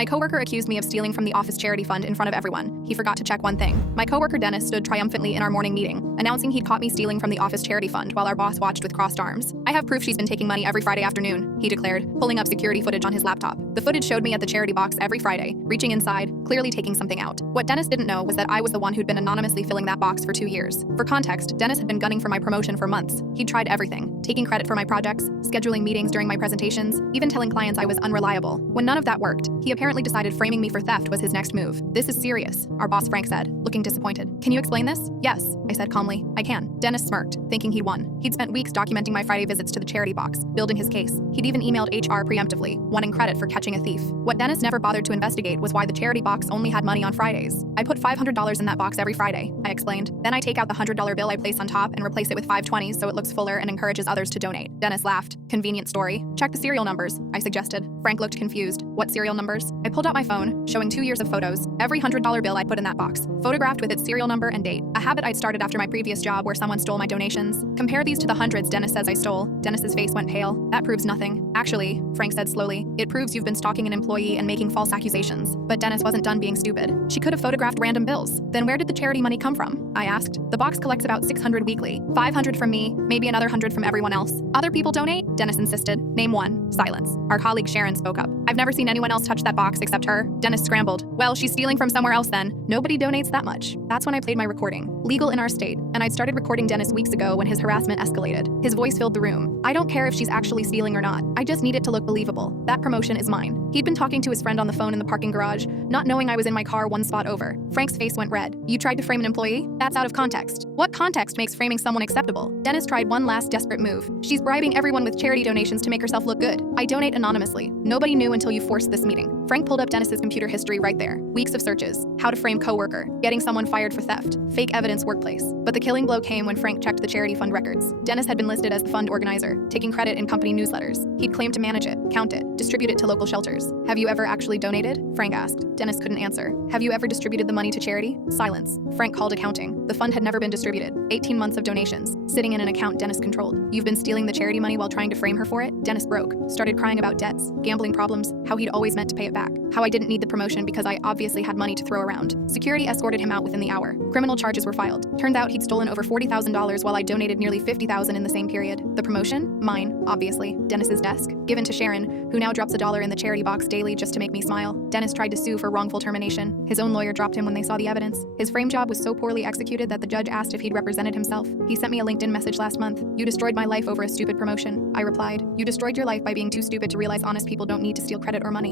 My coworker accused me of stealing from the office charity fund in front of everyone. He forgot to check one thing. My coworker Dennis stood triumphantly in our morning meeting, announcing he'd caught me stealing from the office charity fund while our boss watched with crossed arms. I have proof she's been taking money every Friday afternoon, he declared, pulling up security footage on his laptop. The footage showed me at the charity box every Friday, reaching inside, clearly taking something out. What Dennis didn't know was that I was the one who'd been anonymously filling that box for 2 years. For context, Dennis had been gunning for my promotion for months. He'd tried everything, taking credit for my projects, scheduling meetings during my presentations, even telling clients I was unreliable. When none of that worked, he apparently decided framing me for theft was his next move. This is serious, our boss Frank said, looking disappointed. Can you explain this? Yes, I said calmly. I can. Dennis smirked, thinking he'd won. He'd spent weeks documenting my Friday visits to the charity box, building his case. He'd even emailed HR preemptively, wanting credit for catching a thief. What Dennis never bothered to investigate was why the charity box only had money on Fridays. I put $500 in that box every Friday, I explained. Then I take out the $100 bill I place on top and replace it with 520s so it looks fuller and encourages others to donate. Dennis laughed. Convenient story. Check the serial numbers, I suggested. Frank looked confused. What serial numbers? I pulled out my phone, showing 2 years of photos. Every $100 bill I put in that box, photographed with its serial number and date. A habit I'd started after my previous job where someone stole my donations. Compare these to the hundreds Dennis says I stole. Dennis's face went pale. That proves nothing. Actually, Frank said slowly, it proves you've been stalking an employee and making false accusations. But Dennis wasn't done being stupid. She could have photographed random bills. Then where did the charity money come from? I asked. The box collects about 600 weekly. 500 from me, maybe another 100 from everyone else. Other people donate? Dennis insisted. Name one. Silence. Our colleague Sharon spoke up. I've never seen anyone else touch that box except her. Dennis scrambled. Well, she's stealing from somewhere else then. Nobody donates that much. That's when I played my recording. Legal in our state. And I'd started recording Dennis weeks ago when his harassment escalated. His voice filled the room. I don't care if she's actually stealing or not. I just need it to look believable. That promotion is mine. He'd been talking to his friend on the phone in the parking garage, not knowing I was in my car one spot over. Frank's face went red. You tried to frame an employee? That's out of context. What context makes framing someone acceptable? Dennis tried one last desperate move. She's bribing everyone with charity donations to make herself look good. I donate anonymously. Nobody knew until you forced this meeting. Frank pulled up Dennis's computer history right there. Weeks of searches. How to frame coworker. Getting someone fired for theft. Fake evidence workplace. But the killing blow came when Frank checked the charity fund records. Dennis had been listed as the fund organizer, taking credit in company newsletters. He'd claimed to manage it, count it, distribute it to local shelters. Have you ever actually donated? Frank asked. Dennis couldn't answer. Have you ever distributed the money to charity? Silence. Frank called accounting. The fund had never been distributed. 18 months of donations, sitting in an account Dennis controlled. You've been stealing the charity money while trying to frame her for it? Dennis broke, started crying about debts, gambling problems, how he'd always meant to pay it back, how I didn't need the promotion because I obviously had money to throw around. Security escorted him out within the hour. Criminal charges were filed. Turns out he'd stolen over $40,000 while I donated nearly $50,000 in the same period. The promotion? Mine, obviously. Dennis's desk, given to Sharon, who now drops $1 in the charity box daily just to make me smile. Dennis tried to sue for wrongful termination. His own lawyer dropped him when they saw the evidence. His frame job was so poorly executed that the judge asked if he'd represented himself. He sent me a LinkedIn message last month. You destroyed my life over a stupid promotion. I replied, you destroyed your life by being too stupid to realize honest people don't need to steal credit or money.